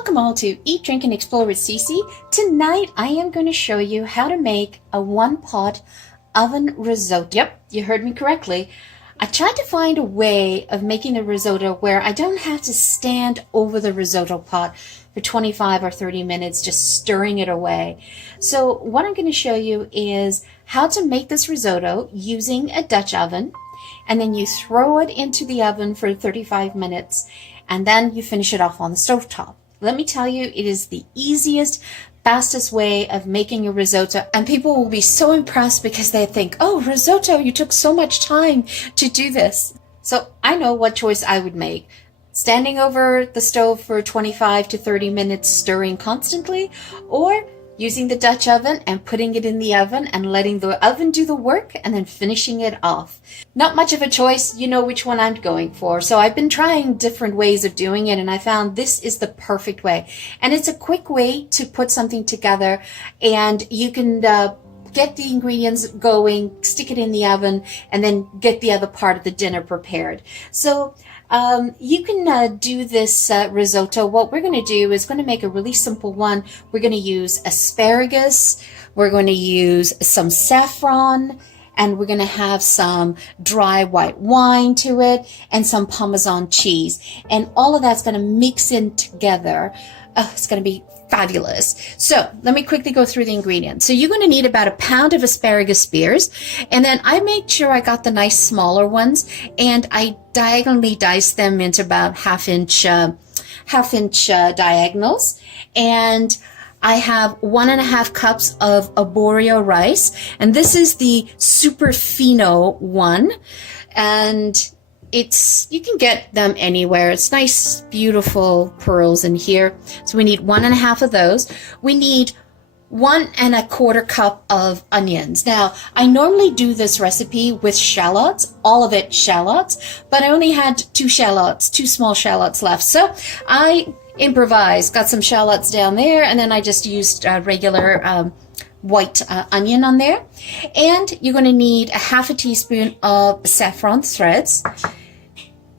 Welcome all to Eat, Drink, and Explore with Cece. Tonight I am going to show you how to make a one-pot oven risotto. Yep, you heard me correctly. I tried to find a way of making the risotto where I don't have to stand over the risotto pot for 25 or 30 minutes just stirring it away. So what I'm going to show you is how to make this risotto using a Dutch oven, and then you throw it into the oven for 35 minutes and then you finish it off on the stovetop. Let me tell you, it is the easiest, fastest way of making a risotto, and people will be so impressed because they think, oh, risotto, you took so much time to do this. So I know what choice I would make. Standing over the stove for 25 to 30 minutes stirring constantly, or using the Dutch oven and putting it in the oven and letting the oven do the work and then finishing it off. Not much of a choice, you know which one I'm going for. So I've been trying different ways of doing it and I found this is the perfect way. And it's a quick way to put something together, and you can get the ingredients going, stick it in the oven, and then get the other part of the dinner prepared. So you can do this risotto. What we're going to do is going to make a really simple one. We're going to use asparagus, we're going to use some saffron, and we're going to have some dry white wine to it and some Parmesan cheese. And all of that's going to mix in together. It's going to be fabulous. So let me quickly go through the ingredients. So you're going to need about a pound of asparagus spears, and then I made sure I got the nice smaller ones, and I diagonally diced them into about half inch diagonals. And I have 1.5 cups of ABORIO rice, and this is the super fino one, and you can get them anywhere. It's nice, beautiful pearls in here. So we need 1.5 of those. We need 1.25 cup of onions. Now, I normally do this recipe with shallots, all of it shallots, but I only had two small shallots left. So I improvised, got some shallots down there, and then I just used regular white onion on there. And you're going to need 1/2 teaspoon of saffron threads.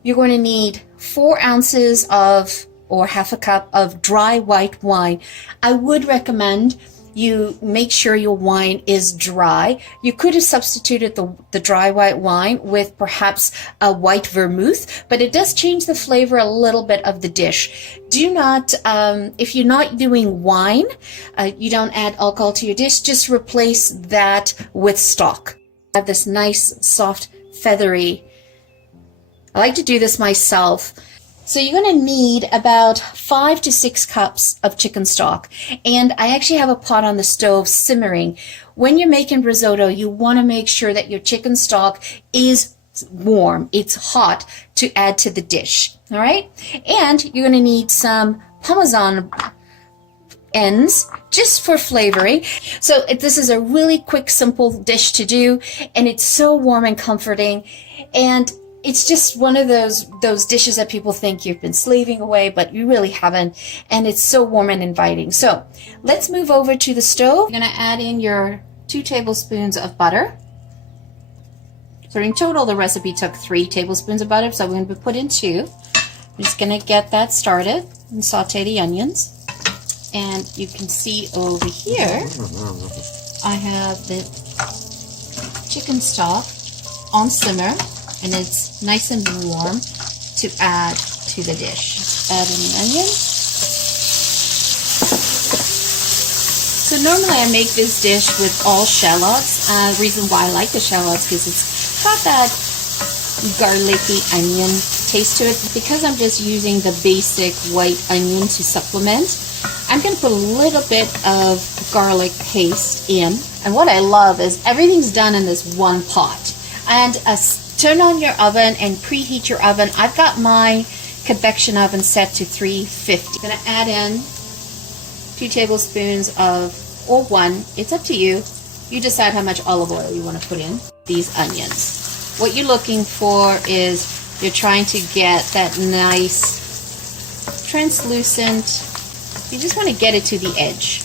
You're going to need 4 ounces of, or 1/2 cup of dry white wine. I would recommend you make sure your wine is dry. You could have substituted the dry white wine with perhaps a white vermouth, but it does change the flavor a little bit of the dish. Do not, if you're not doing wine, you don't add alcohol to your dish, just replace that with stock. I have this nice, soft, feathery, I like to do this myself. So you're going to need about 5 to 6 cups of chicken stock. And I actually have a pot on the stove simmering. When you're making risotto, you want to make sure that your chicken stock is warm. It's hot to add to the dish. All right. And you're going to need some Parmesan ends just for flavoring. So this is a really quick, simple dish to do. And it's so warm and comforting. And it's just one of those dishes that people think you've been slaving away, but you really haven't. And it's so warm and inviting. So let's move over to the stove. You're going to add in your 2 tablespoons of butter. So in total, the recipe took 3 tablespoons of butter. So we're going to put in 2. I'm just going to get that started and saute the onions. And you can see over here, I have the chicken stock on simmer. And it's nice and warm to add to the dish. Add in the onion. So normally I make this dish with all shallots. The reason why I like the shallots because it's got that garlicky onion taste to it. Because I'm just using the basic white onion to supplement, I'm going to put a little bit of garlic paste in. And what I love is everything's done in this one pot. And turn on your oven and preheat your oven. I've got my convection oven set to 350. I'm going to add in 2 tablespoons of, or 1, it's up to you. You decide how much olive oil you want to put in. These onions. What you're looking for is you're trying to get that nice translucent, you just want to get it to the edge.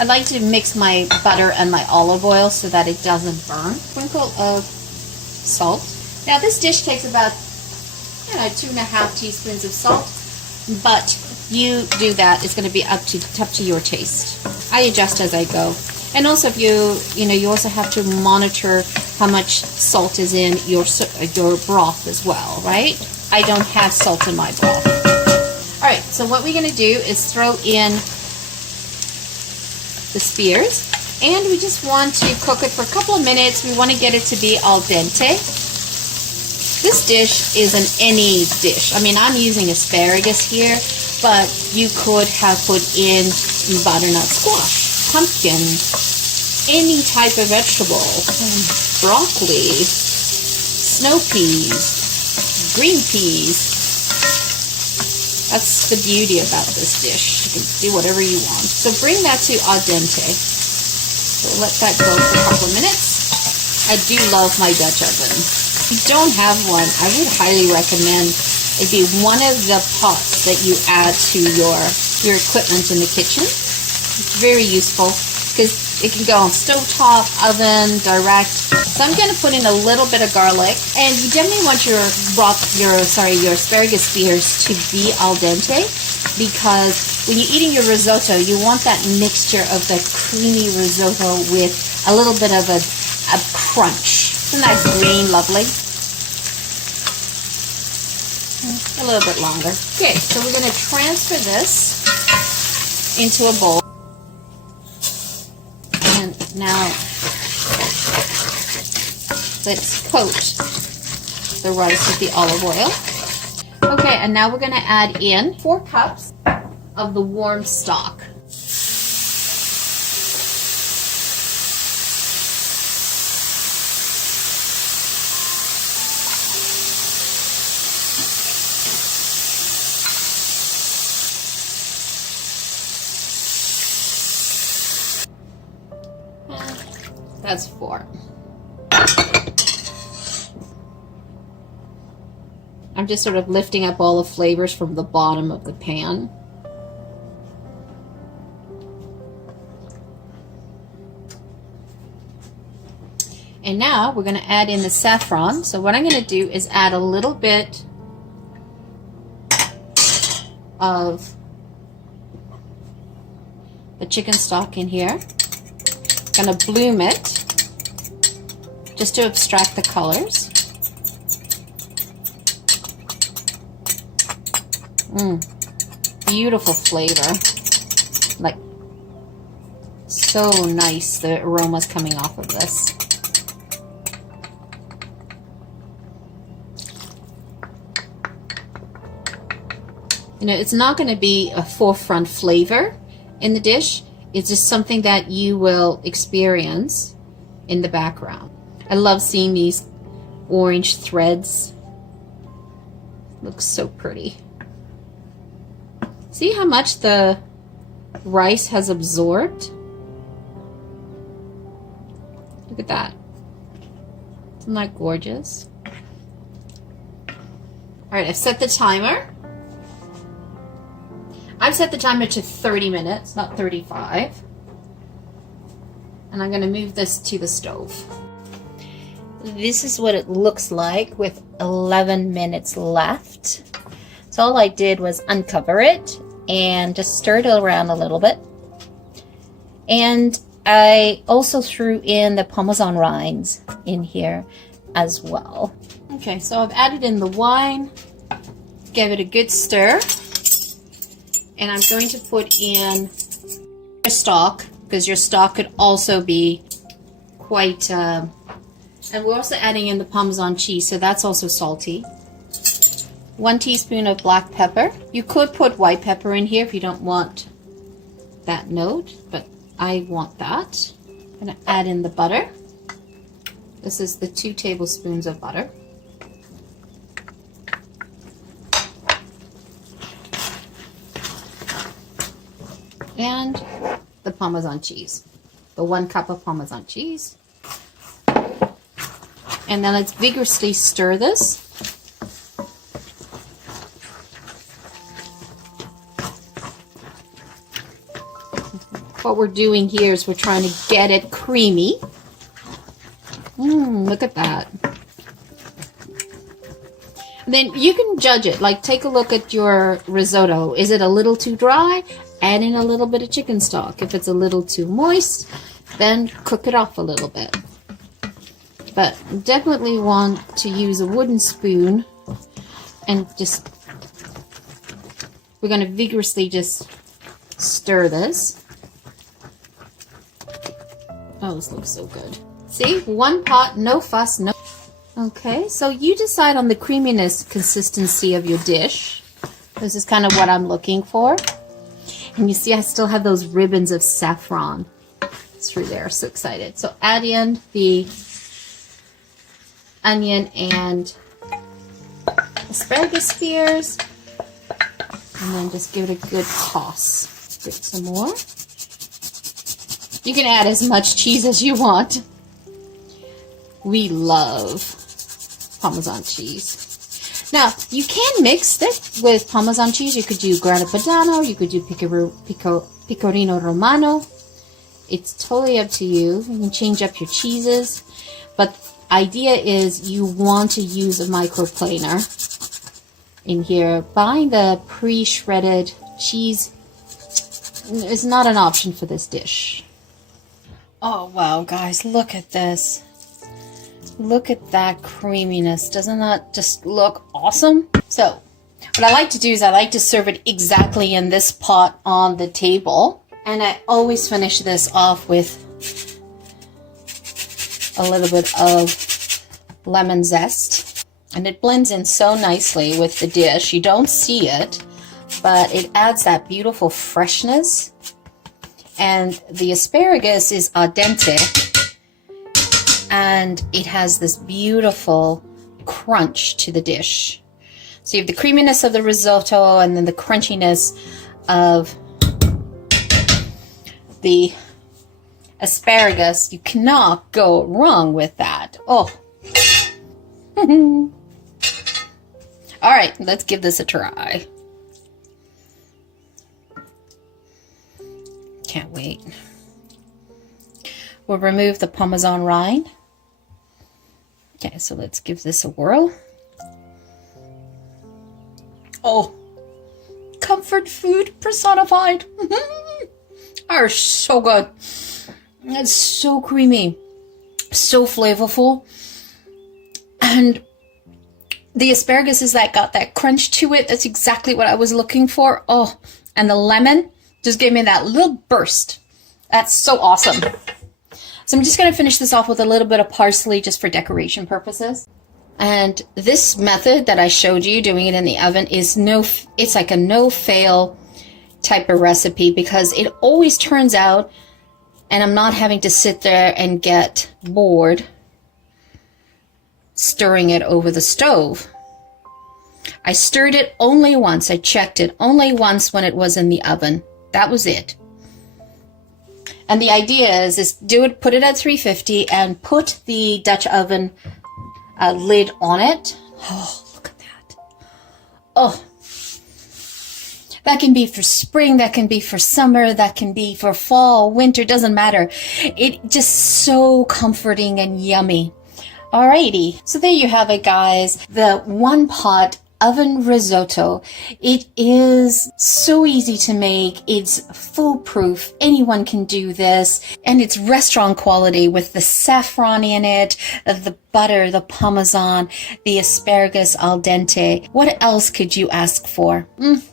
I like to mix my butter and my olive oil so that it doesn't burn. Sprinkle of salt. Now this dish takes about 2.5 teaspoons of salt, but you do that. It's going to be up to your taste. I adjust as I go. And also, if you also have to monitor how much salt is in your broth as well, right? I don't have salt in my broth. All right, so what we're going to do is throw in the spears, and we just want to cook it for a couple of minutes. We want to get it to be al dente. This dish isn't any dish. I mean, I'm using asparagus here, but you could have put in butternut squash, pumpkin, any type of vegetable, broccoli, snow peas, green peas. That's the beauty about this dish. You can do whatever you want. So bring that to al dente. So let that go for a couple of minutes. I do love my Dutch oven. If you don't have one, I would highly recommend it be one of the pots that you add to your equipment in the kitchen. It's very useful because it can go on stovetop, oven, direct. So I'm going to put in a little bit of garlic, and you definitely want your asparagus spears to be al dente, because when you're eating your risotto, you want that mixture of the creamy risotto with a little bit of a crunch. Isn't that green lovely? A little bit longer. Okay, so we're going to transfer this into a bowl. And now let's coat the rice with the olive oil. Okay, and now we're going to add in 4 cups of the warm stock. That's 4. I'm just sort of lifting up all the flavors from the bottom of the pan. And now we're going to add in the saffron. So what I'm going to do is add a little bit of the chicken stock in here. Going to bloom it just to abstract the colors. Beautiful flavor. Like, so nice, the aroma's coming off of this. You know, it's not going to be a forefront flavor in the dish. It's just something that you will experience in the background. I love seeing these orange threads. Looks so pretty. See how much the rice has absorbed? Look at that. Isn't that gorgeous? Alright, I've set the timer. I've set the timer to 30 minutes, not 35. And I'm going to move this to the stove. This is what it looks like with 11 minutes left. So all I did was uncover it and just stir it around a little bit. And I also threw in the Parmesan rinds in here as well. Okay, so I've added in the wine, gave it a good stir. And I'm going to put in your stock, because your stock could also be quite, and we're also adding in the Parmesan cheese, so that's also salty. 1 teaspoon of black pepper. You could put white pepper in here if you don't want that note, but I want that. I'm going to add in the butter. This is the 2 tablespoons of butter. And the Parmesan cheese, the 1 cup of Parmesan cheese. And then let's vigorously stir this. What we're doing here is we're trying to get it creamy. Look at that. Then you can judge it. Like, take a look at your risotto. Is it a little too dry? Add in a little bit of chicken stock. If it's a little too moist, then cook it off a little bit. But definitely want to use a wooden spoon and just, we're going to vigorously just stir this. Oh, this looks so good. See, one pot, no fuss, no. Okay, so you decide on the creaminess consistency of your dish. This is kind of what I'm looking for. And you see I still have those ribbons of saffron through there. So excited. So add in the onion and asparagus spears. And then just give it a good toss. Get some more. You can add as much cheese as you want. We love Parmesan cheese. Now, you can mix this with Parmesan cheese. You could do Grana Padano, you could do Pecorino Romano. It's totally up to you. You can change up your cheeses. But the idea is you want to use a microplaner in here. Buying the pre-shredded cheese is not an option for this dish. Oh, wow, guys, look at this. Look at that creaminess. Doesn't that just look awesome? So, what I like to do is I like to serve it exactly in this pot on the table. And I always finish this off with a little bit of lemon zest. And it blends in so nicely with the dish. You don't see it, but it adds that beautiful freshness. And the asparagus is al dente. And it has this beautiful crunch to the dish. So you have the creaminess of the risotto and then the crunchiness of the asparagus. You cannot go wrong with that. Oh. All right, let's give this a try. Can't wait. We'll remove the Parmesan rind. Okay, so let's give this a whirl. Oh, comfort food personified. Are so good. It's so creamy, so flavorful. And the asparagus is got that crunch to it. That's exactly what I was looking for. Oh, and the lemon just gave me that little burst. That's so awesome. So I'm just going to finish this off with a little bit of parsley just for decoration purposes. And this method that I showed you, doing it in the oven, is it's like a no-fail type of recipe because it always turns out, and I'm not having to sit there and get bored stirring it over the stove. I stirred it only once. I checked it only once when it was in the oven. That was it. And the idea is put it at 350 and put the Dutch oven lid on it. Oh, look at that. Oh, that can be for spring, that can be for summer, that can be for fall, winter, doesn't matter. It just so comforting and yummy. Alrighty, so there you have it, guys. The one pot oven risotto. It is so easy to make. It's foolproof. Anyone can do this. And it's restaurant quality with the saffron in it, the butter, the Parmesan, the asparagus al dente. What else could you ask for?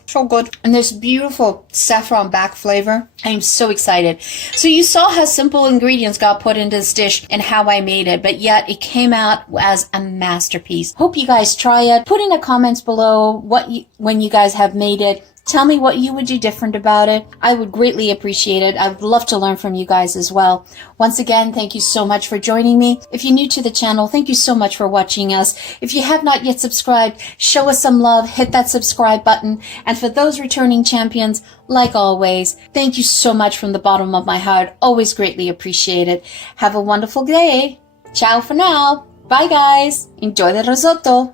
So good. And this beautiful saffron back flavor. I'm so excited. So you saw how simple ingredients got put into this dish and how I made it, but yet it came out as a masterpiece. Hope you guys try it. Put in the comments below when you guys have made it. Tell me what you would do different about it. I would greatly appreciate it. I would love to learn from you guys as well. Once again, thank you so much for joining me. If you're new to the channel, thank you so much for watching us. If you have not yet subscribed, show us some love, hit that subscribe button. And for those returning champions, like always, thank you so much from the bottom of my heart. Always greatly appreciate it. Have a wonderful day. Ciao for now. Bye guys. Enjoy the risotto.